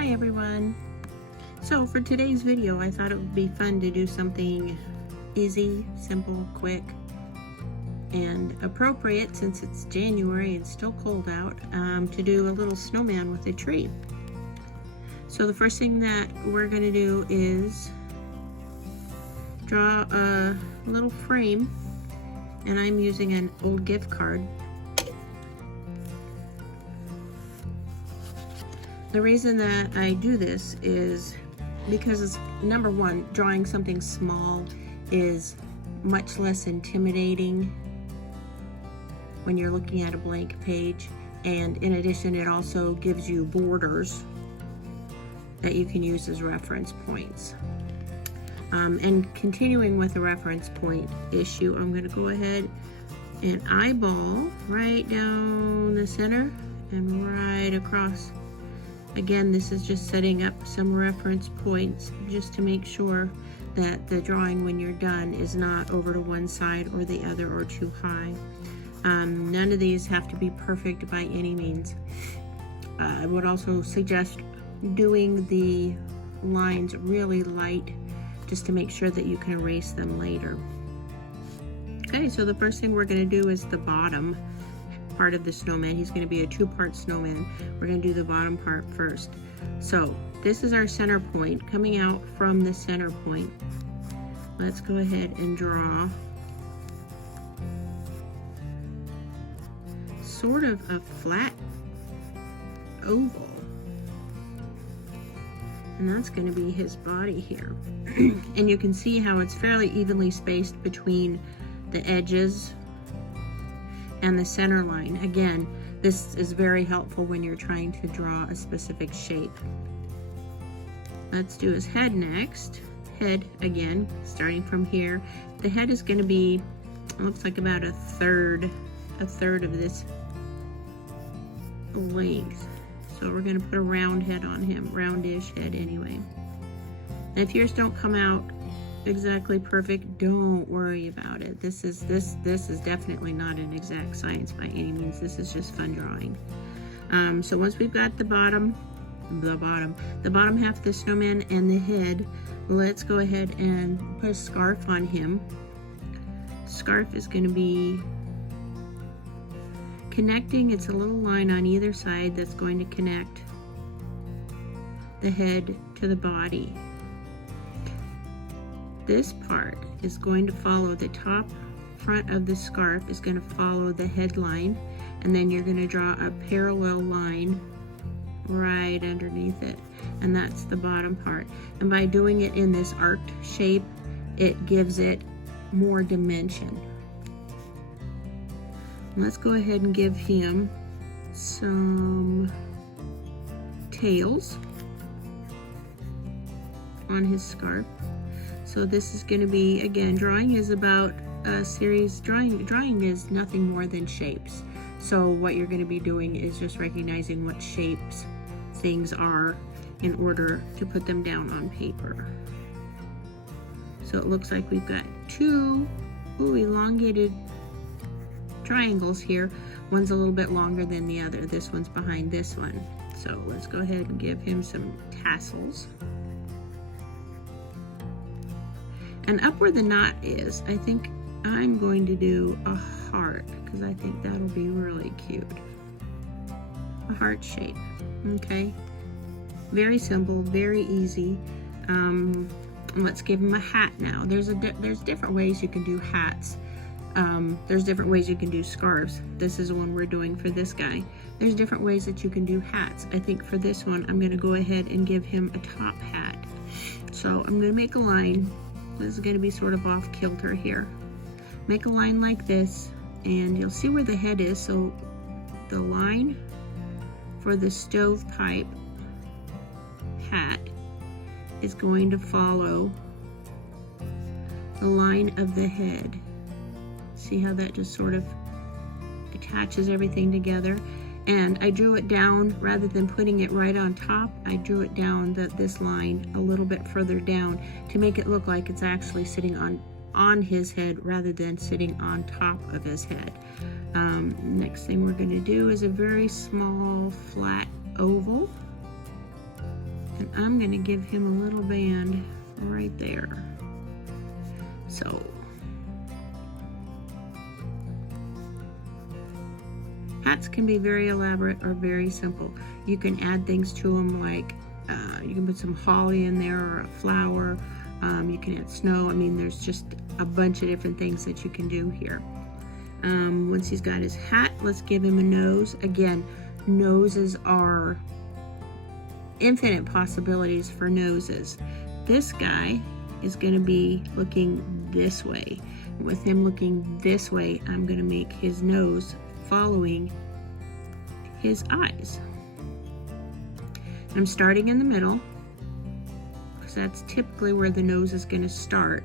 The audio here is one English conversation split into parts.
Hi everyone. So for today's video, I thought it would be fun to do something easy, simple, quick, and appropriate since it's January and still cold out, to do a little snowman with a tree. So the first thing that we're going to do is draw a little frame, and I'm using an old gift card. The reason that I do this is because it's, number one, drawing something small is much less intimidating when you're looking at a blank page, and in addition it also gives you borders that you can use as reference points. And continuing with the reference point issue, I'm going to go ahead and eyeball right down the center and right across. Again, this is just setting up some reference points just to make sure that the drawing when you're done is not over to one side or the other or too high. None of these have to be perfect by any means. I would also suggest doing the lines really light just to make sure that you can erase them later. Okay, so the first thing we're going to do is the bottom part of the snowman. He's going to be a two-part snowman. We're going to do the bottom part first. So this is our center point. Coming out from the center point, let's go ahead and draw sort of a flat oval, and that's going to be his body here. And you can see how it's fairly evenly spaced between the edges and the center line. Again, this is very helpful when you're trying to draw a specific shape. Let's do his head next. Head, again, starting from here. The head is going to be, looks like about a third of this length. So we're going to put a round head on him, roundish head anyway. And if yours don't come out exactly perfect, don't worry about it. This is definitely not an exact science by any means. This is just fun drawing. So once we've got the bottom half of the snowman and the head, let's go ahead and put a scarf on him. Scarf is going to be connecting. It's a little line on either side that's going to connect the head to the body. This part is going to follow the top front of the scarf, is going to follow the headline, and then you're going to draw a parallel line right underneath it, and that's the bottom part. And by doing it in this arced shape, it gives it more dimension. Let's go ahead and give him some tails on his scarf. So this is going to be, again, drawing is about a series. Drawing is nothing more than shapes. So what you're going to be doing is just recognizing what shapes things are in order to put them down on paper. So it looks like we've got two elongated triangles here. One's a little bit longer than the other. This one's behind this one. So let's go ahead and give him some tassels. And up where the knot is, I think I'm going to do a heart, because I think that'll be really cute. A heart shape. Okay, very simple, very easy. Let's give him a hat now. There's different ways you can do hats. There's different ways you can do scarves. This is the one we're doing for this guy. There's different ways that you can do hats. I think for this one, I'm going to go ahead and give him a top hat. So I'm going to make a line. This is going to be sort of off kilter here. Make a line like this, and you'll see where the head is. So the line for the stovepipe hat is going to follow the line of the head. See how that just sort of attaches everything together? And I drew it down, rather than putting it right on top, I drew it down this line a little bit further down to make it look like it's actually sitting on his head rather than sitting on top of his head. Next thing we're going to do is a very small flat oval. And I'm going to give him a little band right there. So hats can be very elaborate or very simple. You can add things to them like you can put some holly in there or a flower. You can add snow. I mean, there's just a bunch of different things that you can do here. Once he's got his hat, let's give him a nose. Again, noses are infinite possibilities for noses. This guy is going to be looking this way. With him looking this way, I'm going to make his nose following his eyes. I'm starting in the middle because that's typically where the nose is going to start.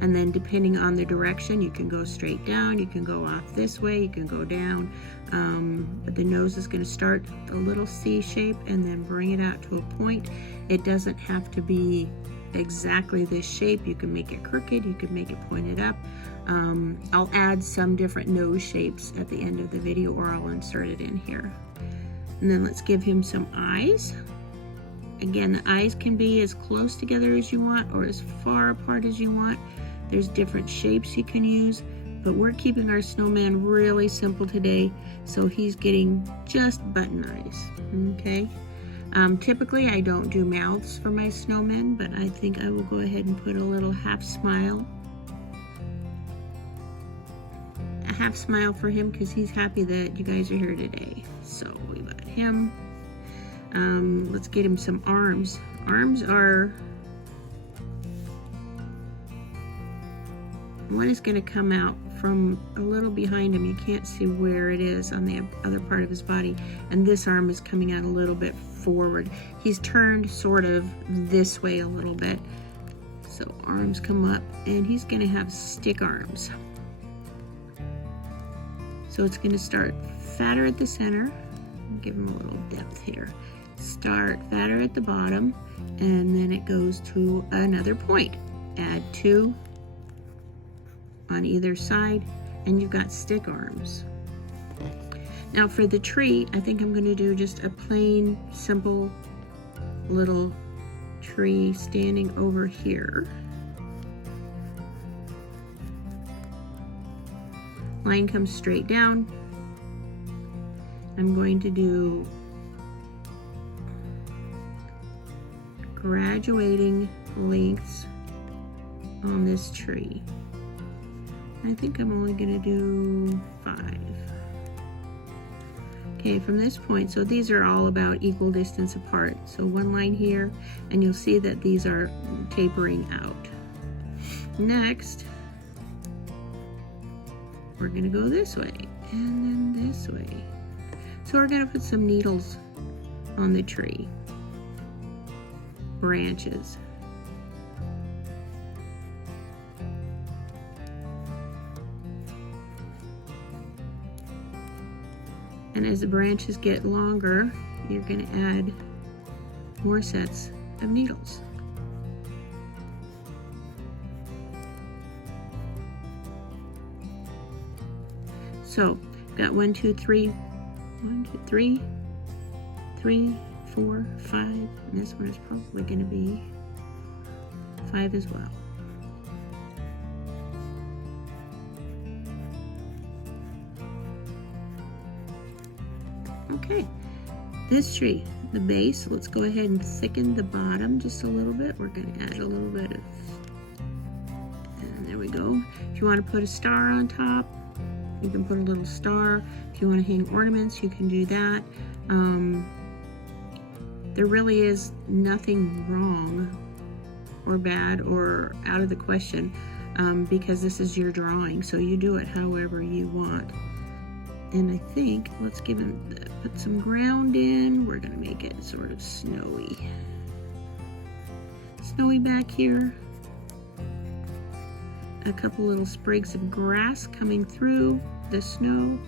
And then depending on the direction, you can go straight down, you can go off this way, you can go down. But the nose is going to start a little C shape and then bring it out to a point. It doesn't have to be exactly this shape. You can make it crooked, you can make it pointed up. I'll add some different nose shapes at the end of the video, or I'll insert it in here. And then let's give him some eyes. Again, the eyes can be as close together as you want or as far apart as you want. There's different shapes you can use, but we're keeping our snowman really simple today, so he's getting just button eyes, okay? Typically I don't do mouths for my snowmen, but I think I will go ahead and put a little half smile. A half smile for him because he's happy that you guys are here today. So we got him. Let's get him some arms. Arms are, one is going to come out from a little behind him. You can't see where it is on the other part of his body. And this arm is coming out a little bit forward. He's turned sort of this way a little bit. So arms come up, and he's going to have stick arms. So it's going to start fatter at the center. Give him a little depth here. Start fatter at the bottom, and then it goes to another point. Add 2 on either side, and you've got stick arms. Now for the tree, I think I'm going to do just a plain, simple little tree standing over here. Line comes straight down. I'm going to do graduating lengths on this tree. I think I'm only going to do 5. Okay, from this point, so these are all about equal distance apart. So one line here, and you'll see that these are tapering out. Next, we're going to go this way, and then this way. So we're going to put some needles on the tree, branches. And as the branches get longer, you're going to add more sets of needles. So, got 1, 2, 3, 1, 2, 3, 3, 4, 5, and this one is probably going to be 5 as well. Okay, this tree, the base, let's go ahead and thicken the bottom just a little bit. We're going to add a little bit of, and there we go. If you want to put a star on top, you can put a little star. If you want to hang ornaments, you can do that. There really is nothing wrong or bad or out of the question because this is your drawing, so you do it however you want. And I think, let's give him, put some ground in. We're going to make it sort of snowy. Snowy back here. A couple little sprigs of grass coming through the snow.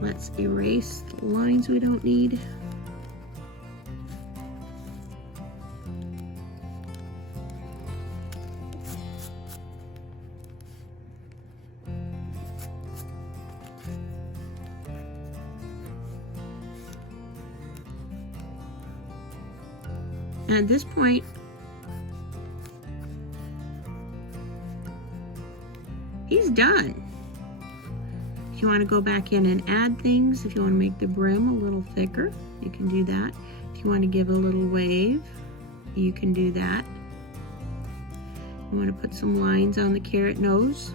Let's erase the lines we don't need. And at this point, he's done. If you want to go back in and add things, if you want to make the brim a little thicker, you can do that. If you want to give a little wave, you can do that. You want to put some lines on the carrot nose.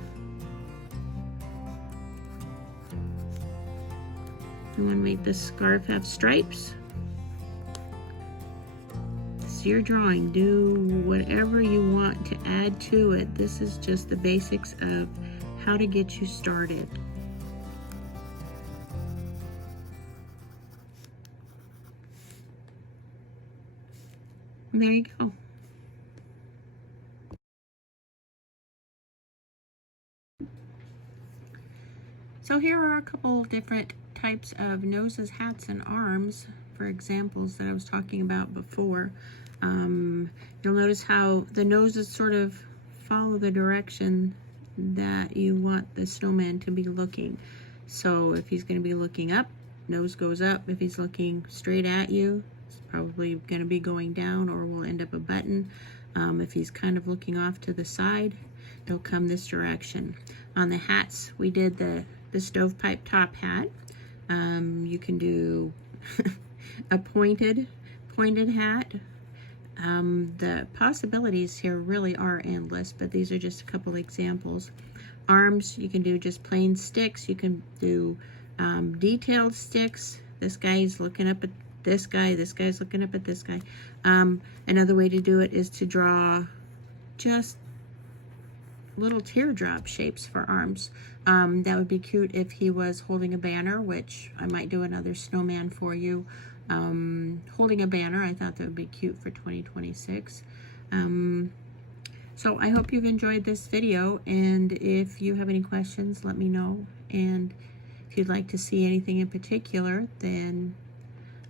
You want to make this scarf have stripes. It's your drawing. Do whatever you want to add to it. This is just the basics of how to get you started. And there you go. So here are a couple different types of noses, hats, and arms for examples that I was talking about before. You'll notice how the noses sort of follow the direction that you want the snowman to be looking. So if he's going to be looking up, nose goes up. If he's looking straight at you, it's probably going to be going down, or will end up a button. If he's kind of looking off to the side, it'll come this direction. On the hats, we did the stovepipe top hat. You can do a pointed hat. The possibilities here really are endless, but these are just a couple examples. Arms, you can do just plain sticks. You can do detailed sticks. This guy's looking up at this guy. This guy's looking up at this guy. Another way to do it is to draw just little teardrop shapes for arms. That would be cute if he was holding a banner, which I might do another snowman for you. Holding a banner, I thought that would be cute for 2026. So I hope you've enjoyed this video, and if you have any questions, let me know. And if you'd like to see anything in particular, then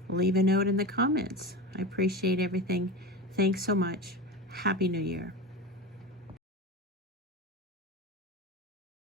leave a note in the comments. I appreciate everything. Thanks so much. Happy New Year.